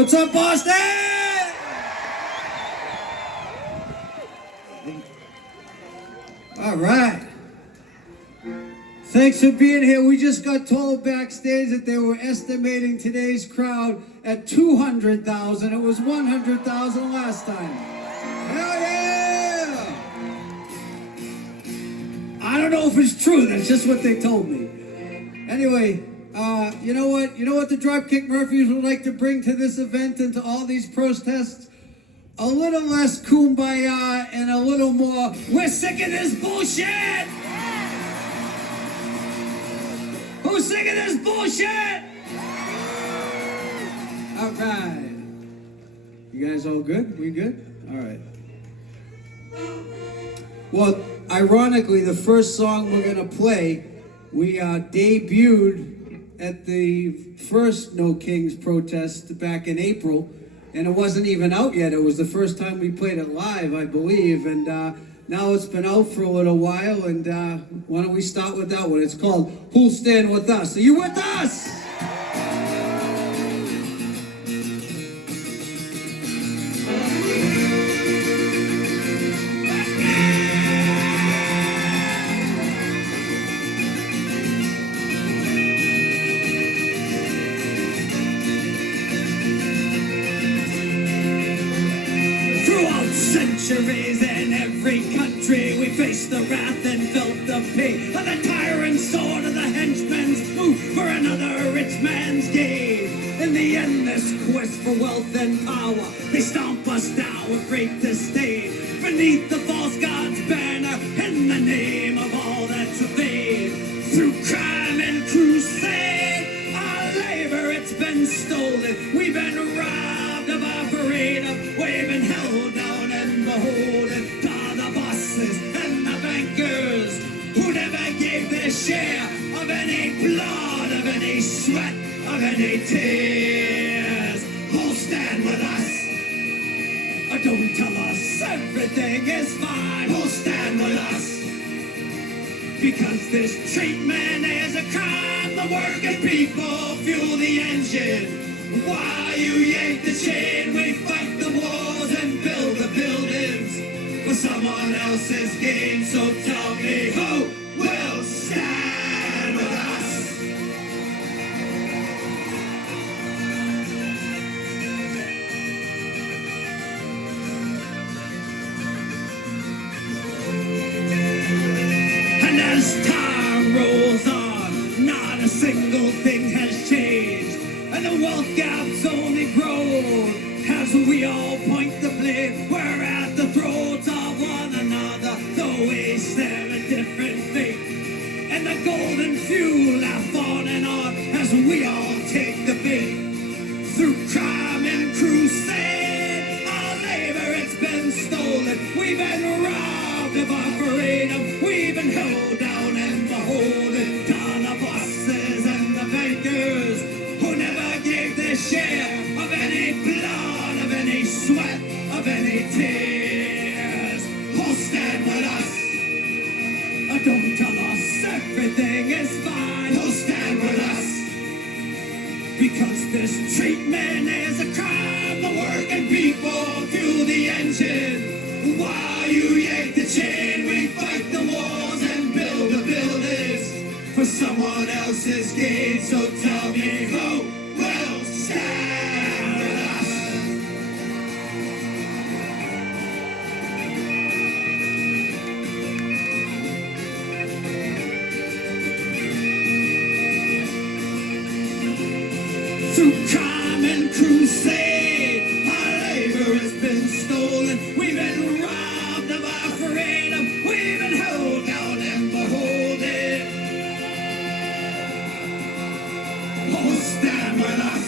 What's up, Boston? All right. Thanks for being here. We just got told backstage that they were estimating today's crowd at 200,000. It was 100,000 last time. Hell yeah! I don't know if it's true. That's just what they told me. Anyway, you know what? You know what the Dropkick Murphys would like to bring to this event and to all these protests? A little less kumbaya and a little more, we're sick of this bullshit! Who's sick of this bullshit? All right. You guys all good? We good? All right. Well, ironically, the first song we're gonna play, we debuted at the first No Kings protest back in April, and it wasn't even out yet. It was the first time we played it live, I believe, and now it's been out for a little while, and why don't we start with that one? It's called Who'll Stand With Us? Are you with us? Centuries in every country, we faced the wrath and felt the pain of the tyrant's sword of the henchman's move for another rich man's gain. In the endless quest for wealth and power, they stomp us down with great disdain beneath the false god's banner in the name of all that's vain. Through crime and crusade, our labor it's been stolen. We've been robbed of our freedom. We've been held down and beholden to the bosses and the bankers who never gave their share of any blood, of any sweat, of any tears. Who'll stand with us? Don't tell us everything is fine. Who'll stand with us? Because this treatment is a crime. The working people fuel the engine. While you yank the chain, we fight the wars and build the buildings for someone else's gain. So tell me, who will stand with us? And as time rolls on, not a single thing has changed. And the wealth gap's only grown as we all point the blame. We're at the throats of one another, though we share a different fate. And the golden few laugh on and on as we all take the bait. Through crime and crusade, our labor it's been stolen. We've been robbed of our freedom. We've been held down and beholden to the bosses and the bankers who never gave their share of any blood, of any sweat, of any tears. Who'll stand with us? Don't tell us everything is fine. Who'll stand with us? Because this treatment is a crime. The working people fuel the engine. While you yank the chain, we fight the wars and build the buildings for someone else's gain. So tell me, who will stand with us? Through crime and crusade, our labor has been stolen. We've been robbed of our freedom. We've been held down and beholden. Who'll stand with us?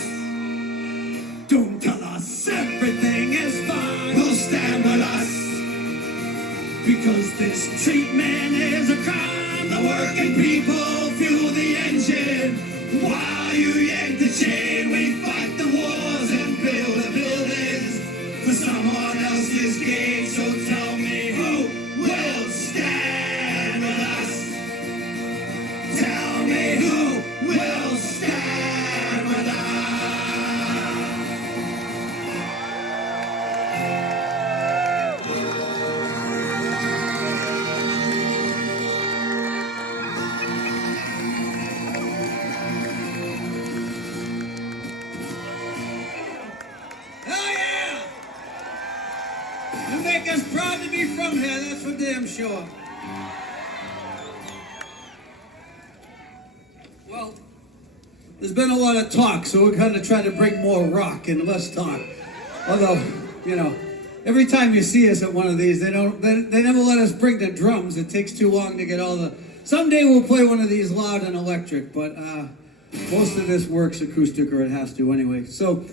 Don't tell us everything is fine. Who'll stand with us? Because this treatment is a crime. The working people fuel the engine. While you yank the chain, we fight the wars and build the buildings for someone else's gain. So tell me, who will stand with us? Tell me, who will stand with us? proud to be from here, that's for damn sure. Well, there's been a lot of talk, so we're kind of trying to bring more rock and less talk. Although, you know, every time you see us at one of these, they never let us bring the drums. It takes too long to get all the. Someday we'll play one of these loud and electric, but most of this works acoustic, or it has to anyway. So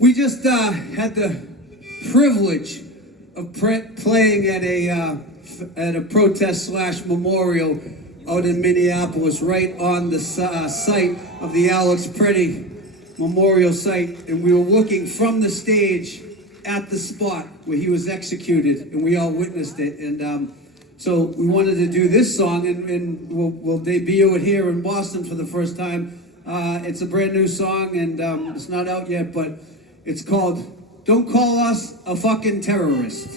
we just had the privilege of playing at a protest / memorial out in Minneapolis, right on the site of the Alex Preddy Memorial Site, and we were looking from the stage at the spot where he was executed, and we all witnessed it. And so we wanted to do this song, and we'll debut it here in Boston for the first time. It's a brand new song, and it's not out yet, but it's called "Don't Call Us a Fucking Terrorist."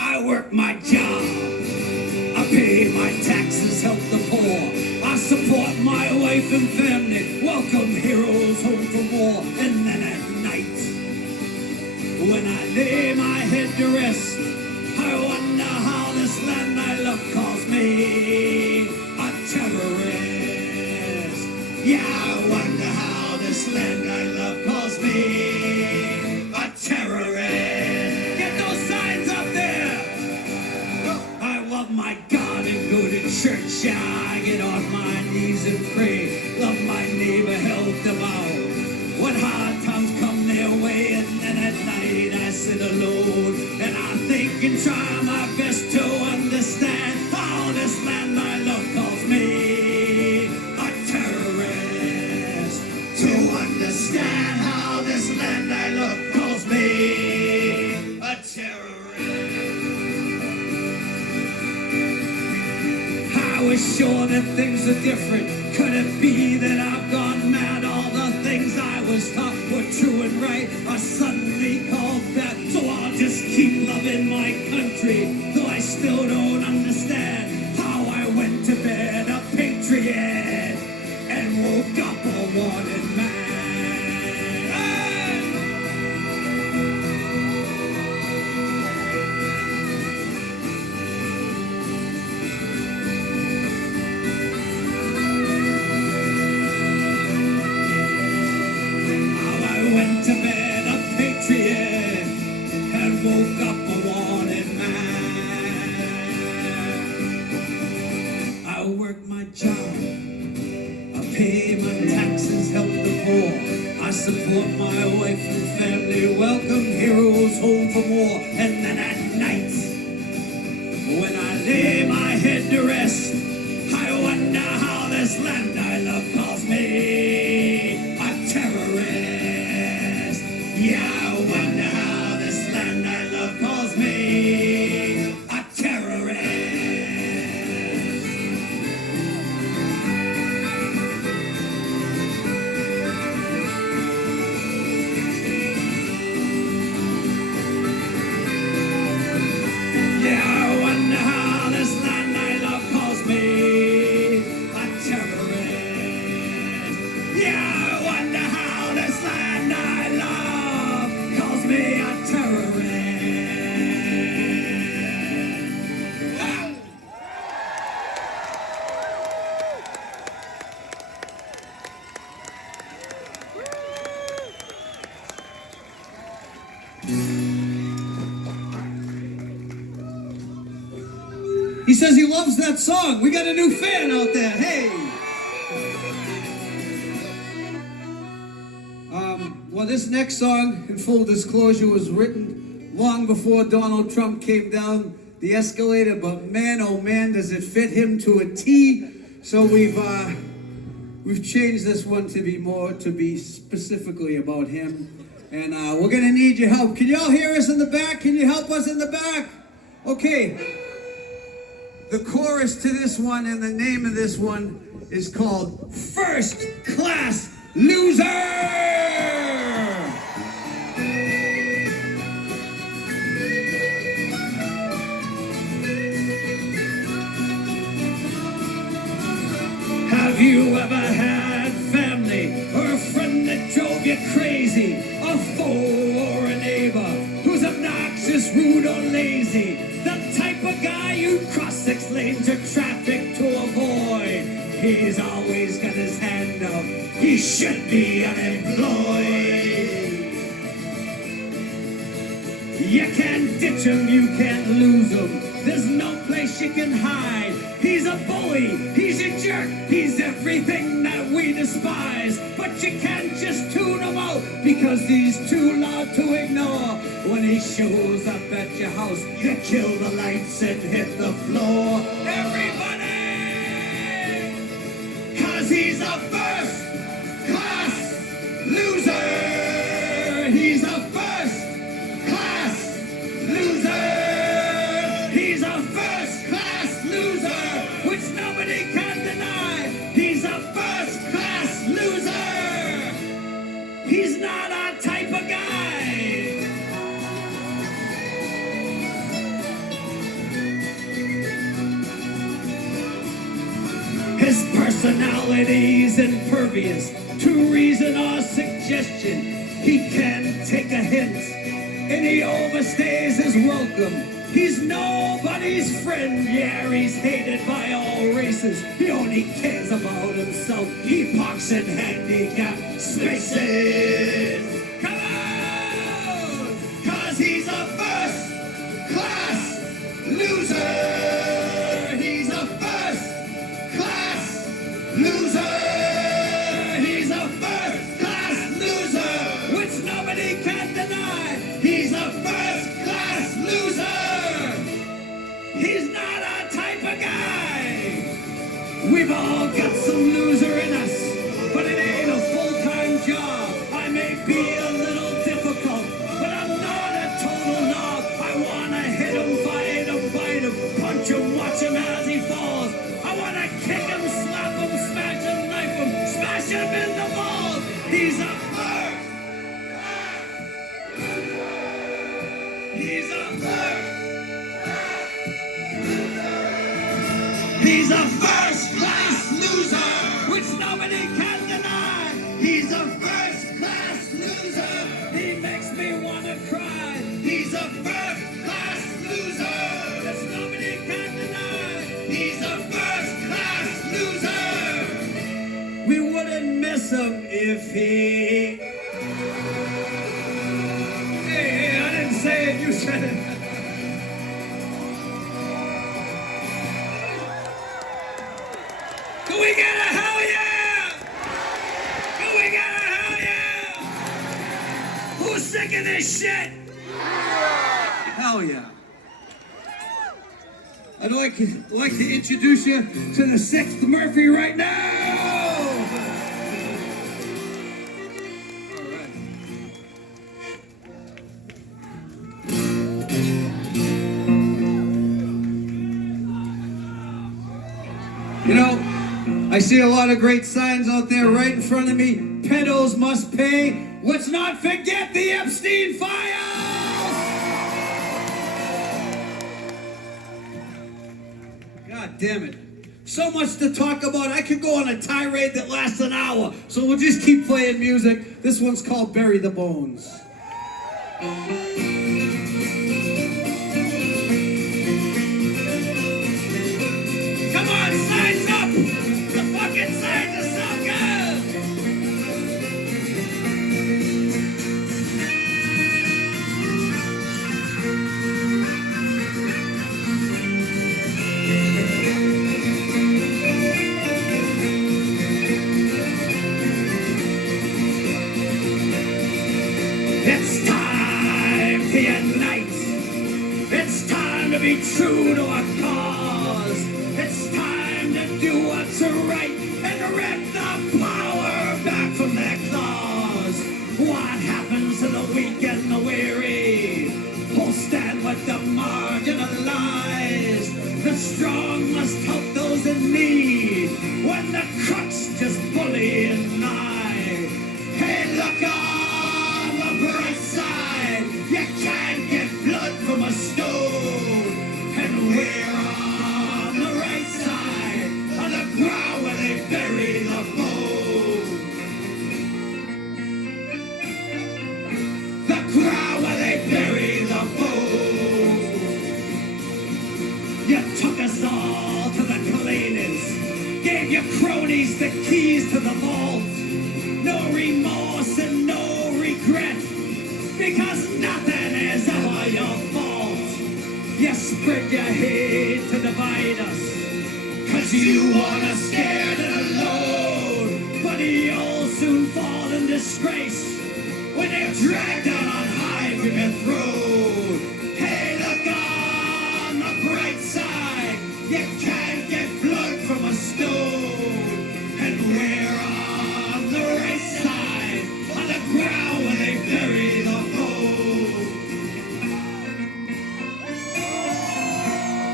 I work my job, I pay my taxes, help the poor, I support my wife and family, welcome heroes home from war. And then at night, when I lay my head to rest, I wonder how this land I love calls me a terrorist. Yeah, I wonder how this land I love calls me a terrorist. Get those signs up there. I love my God and go to church. Yeah, I get on my knees and pray. Love my neighbor, help them out when hard times come their way. And then at night I sit alone and I think and try my best to understand how this land I love calls me a terrorist. To understand how this land I love calls me a terrorist. I was sure that things are different. Could it be that I've gone mad? All the things I was taught were true and right are suddenly called bad. So I'll just keep loving my country, though I still don't understand how I went to bed a patriot and woke up a wanted man. Went to bed a patriot and woke up a wanted man. I work my job, I pay my taxes, help the poor, I support my wife and family, welcome heroes home from war. And then at night, when I lay my head to rest, I wonder how this land I love calls me a terrorist. Yeah, I wonder how this land I love calls me a terrorist. Yeah, I wonder how this land I love calls me a terrorist. Yeah, I wonder how this land I love calls me a terrorist. Ah! He says he loves that song. We got a new fan out there. Hey. Well, this next song, in full disclosure, was written long before Donald Trump came down the escalator, but man, oh man, does it fit him to a T. So we've changed this one to be specifically about him. And we're gonna need your help. Can y'all hear us in the back? Can you help us in the back? Okay. The chorus to this one and the name of this one is called First Class Loser! lazy, the type of guy you cross 6 lanes of traffic to avoid. He's always got his hand up, he should be unemployed. You can't ditch him, you can't lose him, there's no place you can hide. He's a bully, he's a jerk, he's everything that we despise. But you can't just tune him out because he's too loud to ignore. When he shows up at your house, you kill the lights and hit the floor. Everybody! Cause he's a first class loser! He's a first class loser! He's a first class loser, which nobody can deny. He's a first class loser. He's not our type of guy. His personality's impervious to reason or suggestion. He can take a hint and he overstays his welcome. He's nobody's friend, yeah, he's hated by all races. He only cares about himself. He parks in handicapped spaces. Come on! Cause he's a first class loser. He's a first class loser. He's a first class loser, which nobody can deny. He's a first class loser. He's not our type of guy. We've all got some loser in us, but it ain't a full-time job. I may be a little difficult, but I'm not a total knob. I wanna hit him, fight him, bite him, punch him, watch him as he falls. I wanna kick him, slap him, smash him, knife him, smash him in the balls. He's a first class loser. He's a first. He's a first class loser, which nobody can deny. He's a first class loser. He makes me wanna cry. He's a first class loser, which nobody can deny. He's a first class loser. We wouldn't miss him if he... Hey, I didn't say it, you said it. Do we get a hell yeah? Do we get a hell yeah? Who's sick of this shit? Hell yeah. I'd like to introduce you to the 6th Murphy right now. All right. You know, I see a lot of great signs out there right in front of me. Pedos must pay. Let's not forget the Epstein files! God damn it. So much to talk about. I could go on a tirade that lasts an hour. So we'll just keep playing music. This one's called Bury the Bones. Come on, signs up! The fucking signs are so good! It's time to unite. It's time to be true to our cause. It's time to do what's right and rip the power back from their claws. What happens to the weak and the weary? Who'll stand with the marginalized? The strong must help those in need when the crooks just bully and lie. Hey, look on the bright side. You can't get blood from a stone, and we're all cronies the keys to the vault. No remorse and no regret, because nothing is ever your fault. You spread your hate to divide us, cause you want us scared and alone. But you'll soon fall in disgrace when they're dragged out on high from your throne. Hey, look on the bright side, you can't get blood from a stone. And we're on the right side, on the ground where they bury the boat.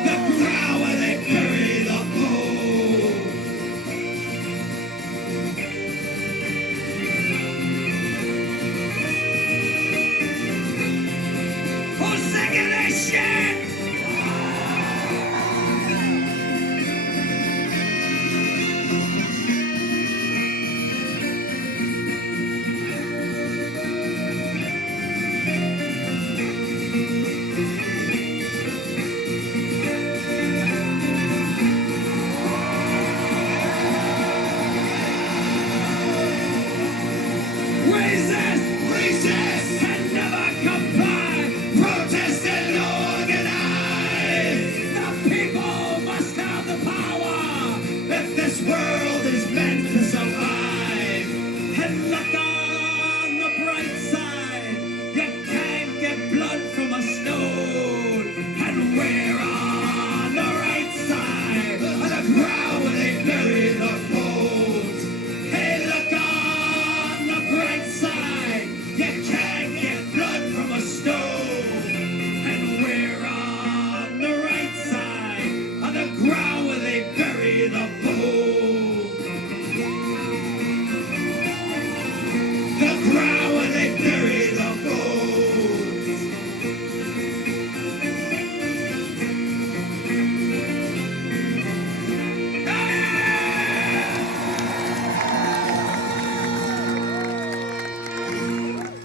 The ground where they bury the boat. Who's singing this shit? Resist and never comply. Protest and organize. The people must have the power if this world is meant to survive. And look on the bright side, you can't get blood from a stone. And we're on the right side of the ground where they bury the bones. Hey, look on the bright side, you can't get blood from a stone. And we're on the right side of the ground where they bury the bones. The ground where they bury the bones.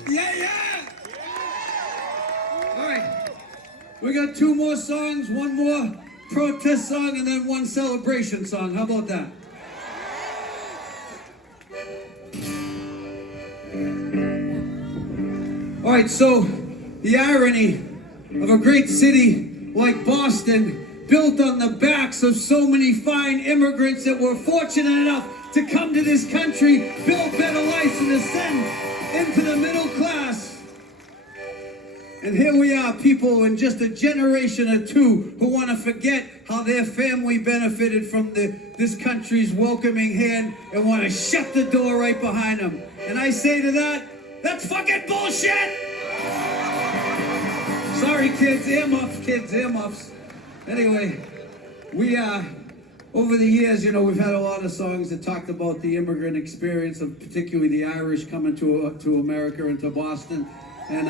Yeah, yeah! All right. We got two more songs, one more protest song, and then one celebration song. How about that? All right, so the irony of a great city like Boston, built on the backs of so many fine immigrants that were fortunate enough to come to this country, build better lives, and ascend into the middle class. And here we are, people in just a generation or two who want to forget how their family benefited from this country's welcoming hand and want to shut the door right behind them. And I say to that, that's fucking bullshit! Sorry, kids, earmuffs. Anyway, we over the years, you know, we've had a lot of songs that talked about the immigrant experience of particularly the Irish coming to America and to Boston. And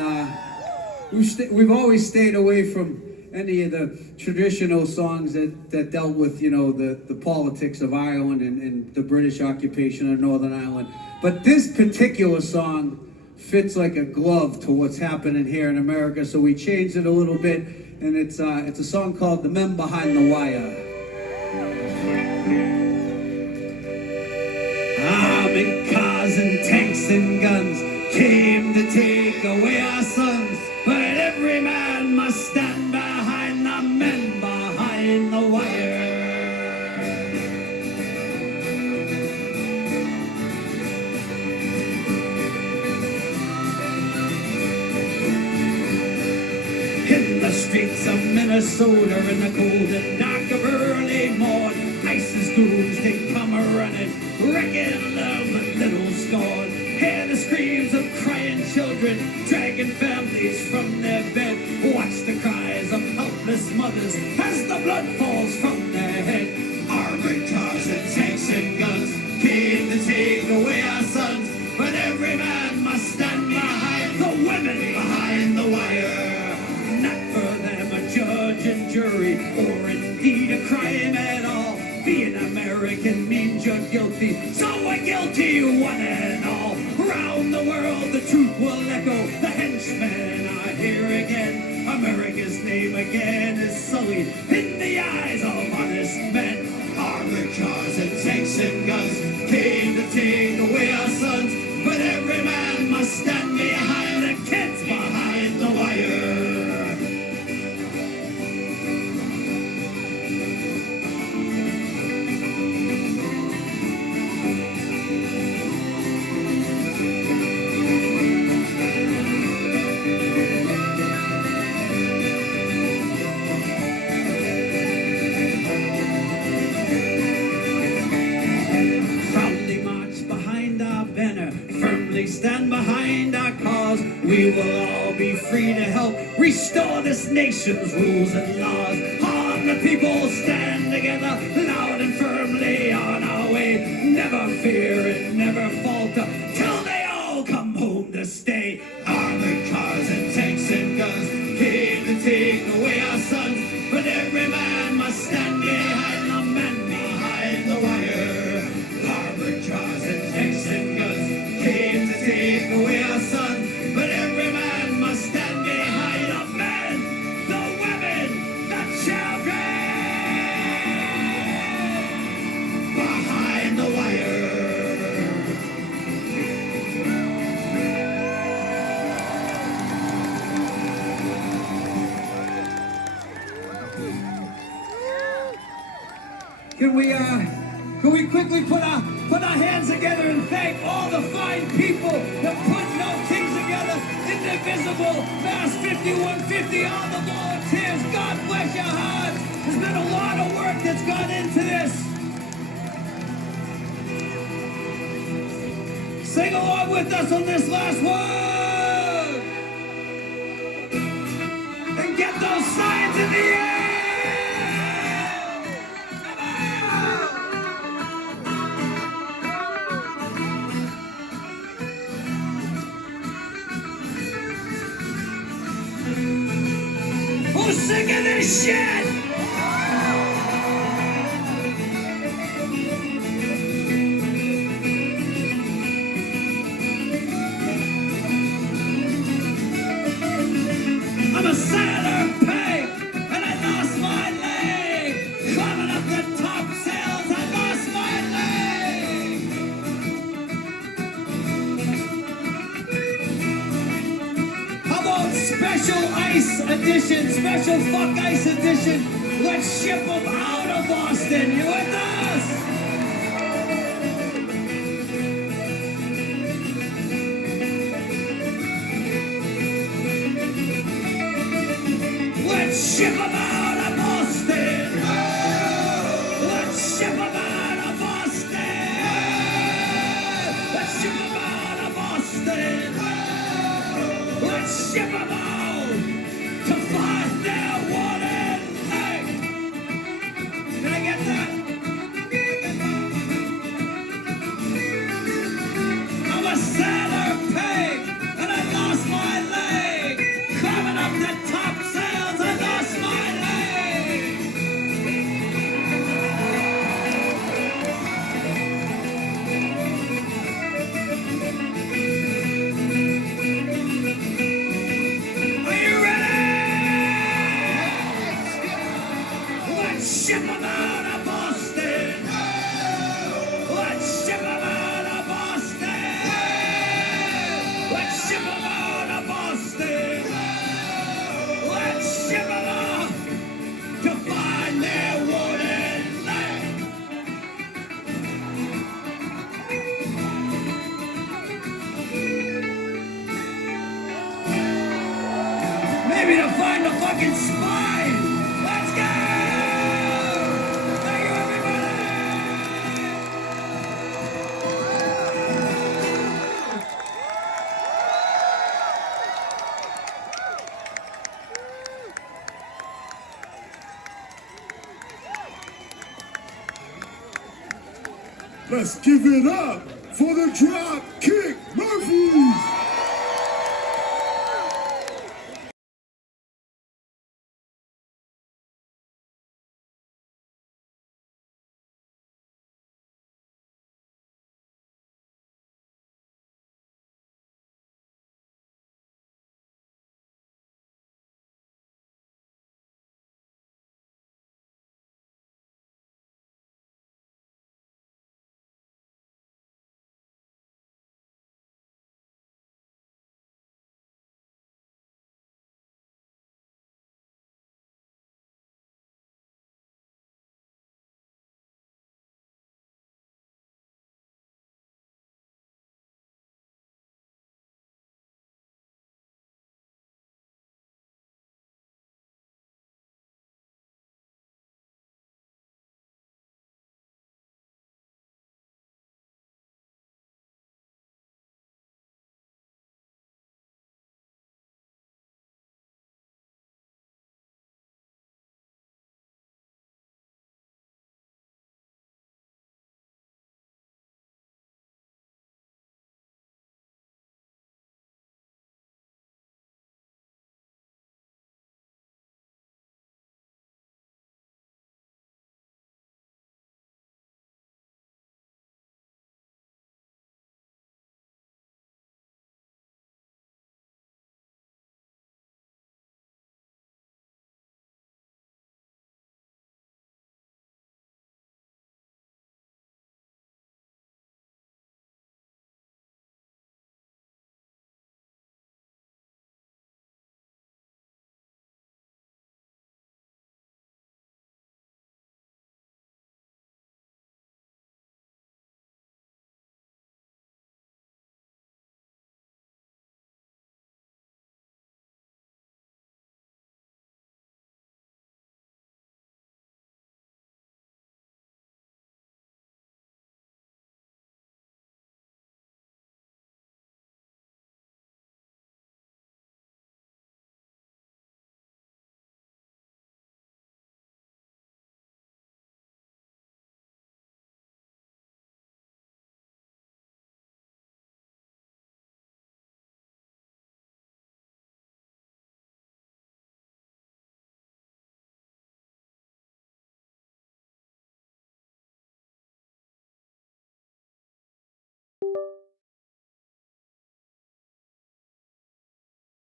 we've always stayed away from any of the traditional songs that dealt with, you know, the politics of Ireland and the British occupation of Northern Ireland. But this particular song fits like a glove to what's happening here in America, so we changed it a little bit, and it's a song called "The Men Behind the Wire." Armored cars and tanks and guns came to take away our sons, but every man must stand behind the men behind the wire. In the streets of Minnesota, in the cold and dark of early morn, ISIS goons, they come a-running, wrecking them a little scorn. Hear the screams of crying children, dragging families from their bed. Watch the cries of helpless mothers as the blood falls from their head. Armored cars and tanks and guns came to take away our sons, but every man must stand behind the women behind the wire. Not for them a judge and jury, or indeed a crime at all. Being American means you're guilty, so we're guilty one and all. Around the world the truth will echo, the henchmen are here again. America's name again is sullied in the eyes of honest men. Armored cars and tanks and our banner, firmly stand behind our cause. We will all be free to help restore this nation's rules and laws. On the people stand together, loud and firmly on our way. Never fear and never falter, till they all come home to stay. Armored cars and tanks and guns came to take away our sons, but every man must stand behind the man behind the wire. Armored cars and tanks and guns came to take away our sons, but every man must stand behind the men, the women, the children, behind the wire. Can we quickly put our hands together and thank all the fine people that put No Kings together, Indivisible, Mass 5150, all the volunteers. God bless your hearts. There's been a lot of work that's gone into this. Sing along with us on this last one. And get those signs in the air. Who's singing this shit? I'm a sailor pig, and I lost my leg. Climbing up the topsails, I lost my leg. How about special ice edition, special fuck ice edition? Let's ship them out of Boston. You with us? Let's ship them out of Boston. Let's ship them out of Boston. Let's ship them out of Boston. Let's ship them out to find their wanted leg. Did I get that? I'm a sailor pig, and I lost my leg. Climbing up the topsails, I lost my leg. Are you ready? Let's ship them out of Boston. Let's ship them out of Boston. Let's ship them out of Boston. Let's ship them out to find their wanted leg. Maybe to find the fucking spine. Let's go! Thank you, everybody! Let's give it up for the drop.